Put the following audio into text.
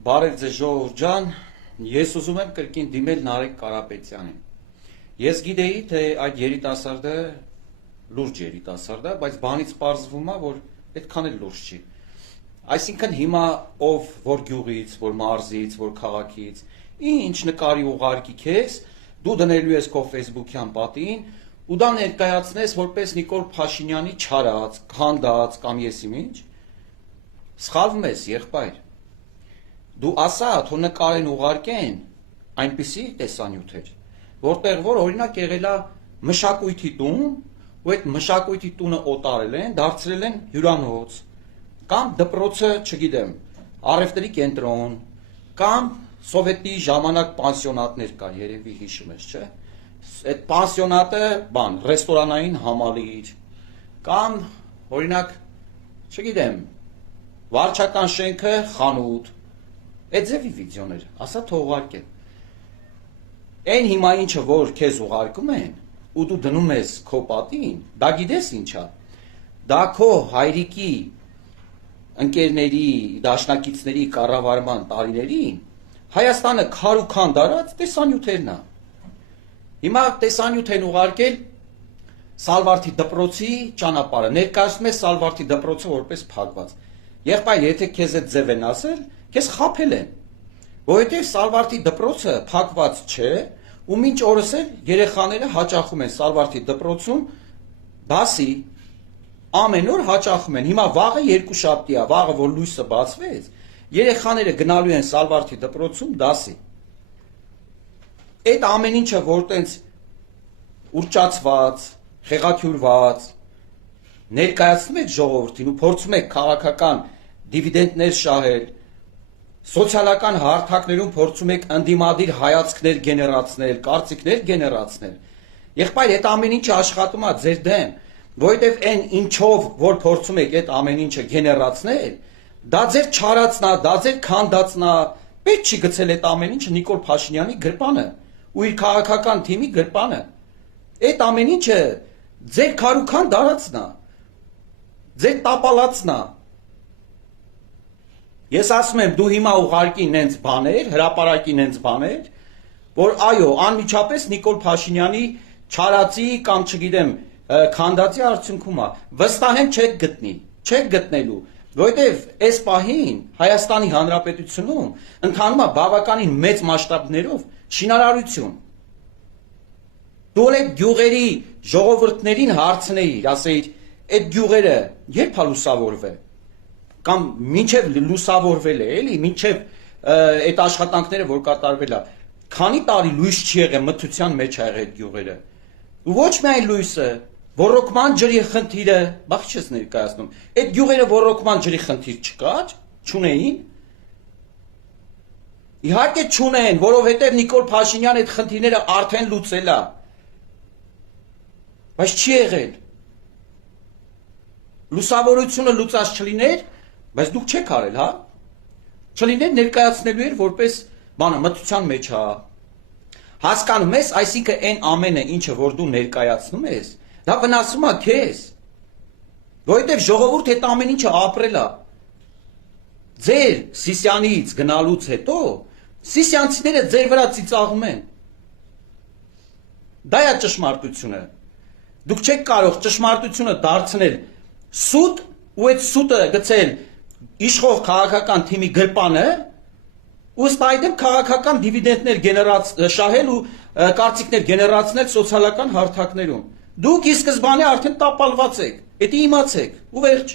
Բարև ձեզ ժողովուրդ ջան, ես ուզում եմ կրկին դիմել Նարեկ Կարապետյանին։ Ես գիտեի, թե այդ երիտասարդը լուրջ երիտասարդ է, բայց բանից պարզվում է, որ այդքան էլ լուրջ չի։ Այսինքն հիմա ով որ գյուղից, որ մարզից, որ քաղաքից, ինչ նկարի ուղարկի քեզ, դու դնելու ես քո Facebook-յան պատին ու դա ներկայացնես որպես Նիկոլ Փաշինյանի չարած, քանդած կամ եսիմ ինչ, սխալվում ես, եղբայր։ Դու ասա, թո նկարեն ուղարկեն այնպիսի տեսանյութեր, որտեղ որ օրինակ եղել է մշակույթի տուն, ու այդ մշակույթի տունը օտարել են, դարձրել են հյուրանոց, կամ դպրոցը, չգիտեմ, առևտրի կենտրոն, կամ սովետի ժամանակ պանսիոնատներ կար, երևի հիշում ես, չէ՞։ Այդ պանսիոնատը, ռեստորանային համալիր, կամ օրինակ, չգիտեմ, վարչական շենքը խանութ, այդ ձևի վիդեոներ, ասա թող ուղարկեն։ Այն հիմա ինչը որ քեզ ուղարկում են, ու դու դնում ես քո պատին, դա գիտես ինչա։ Դա քո հայրիկի ընկերների, դաշնակիցների կառավարման տարիներին Հայաստանը քարուքան դարած տեսանյութերն է։ Հիմա տեսանյութ են ուղարկել Սալվարդի դպրոցի ճանապարհը, ներկայացնում է Սալվարդի դպրոցը որպես փակված։ Եղբայր, եթե քեզ այդ ձև են ասել, քեզ խաբել են, որովհետև Սալվարդի դպրոցը փակված չէ, ու մինչ օրս էլ երեխաները հաճախում են Սալվարդի դպրոցում դասի, ամեն օր հաճախում են։ Հիմա վաղը երկուշաբթի է, վաղը որ լույսը բացվեց, երեխաները գնալու են Սալվարդի դպրոցում դասի։ Այդ ամեն ինչը որ տենց ուռճացված, խեղաթյուրված, ներկայացնում եք ժողովրդին ու փորձում եք քաղաքական դիվիդենտներ շահել, սոցիալական հարթակներում փորձում եք ընդդիմադիր հայացքներ գեներացնել, կարծիքներ գեներացնել։ Եղբայր, այդ ամեն ինչը աշխատում է ձեր դեմ, որովհետև այն ինչով որ փորձում եք այդ ամեն ինչը գեներացնել, դա ձեր չարածն է, դա ձեր քանդածն է, պետք չի գցել այդ ամեն ինչը Նիկոլ Փաշինյանի գրպանը ու իր քաղաքական թիմի գրպանը։ Այդ ամեն ինչը ձեր քարուքան դարածն է, ձեր տապալածն է։ Ես ասում եմ, դու հիմա ուղարկի նենց բաներ, հրապարակի նենց բաներ, որ այո, անմիջապես Նիկոլ Փաշինյանի չարածի կամ չգիտեմ, քանդածի արդյունքում է։ Վստահ եմ չեք գտնի, չեք գտնելու, որովհետև այս պահին Հայաստանի Հանրապետությունում ընթանում է բավականին մեծ մասշտաբներով շինարարություն։ Դու այդ գյուղերի ժողովուրդներին հարցնեիր, ասեիր, այդ գյուղերը երբ է լուսավորվել, կամ մինչև լուսավորվել է, էլի, մինչև այդ աշխատանքները որ կատարվել է, քանի տարի լույս չի եղել, մթության մեջ ա եղել այդ գյուղերը։ Ու ոչ միայն լույսը, ոռոգման ջրի խնդիրը, բախ չես ներկայացնում, այդ գյուղերը ոռոգման ջրի խնդիր չկար, չունեին։ Իհարկե չունեն, որովհետև Նիկոլ Փաշինյանը այդ խնդիրները արդեն լուծել է։ Բայց չի եղել։ Լուսավորությունը լուծած չլիներ, բայց դուք չեք արել, հա։ Չլիներ ներկայացնելու էր որպես մթության մեջ է։ Հասկանում ես, այսինքն այն ամենը, ինչը որ դու ներկայացնում ես, դա վնասում է քեզ, որովհետև ժողովուրդը այդ ամեն ինչը ապրել է։ Ձեր Սիսյանից գնալուց հետո սիսյանցիները ձեր վրա ծիծաղում են։ Դա է ճշմարտությունը։ Դուք չեք կարող ճշմարտությունը դարձնել սուտ ու այդ սուտը գցել իշխող քաղաքական թիմի գրպանը ու ըստ այդմ քաղաքական դիվիդենտներ շահել ու կարծիքներ գեներացնել սոցիալական հարթակներում։ Դուք ի սկզբանե արդեն տապալված եք, դա իմացեք ու վերջ։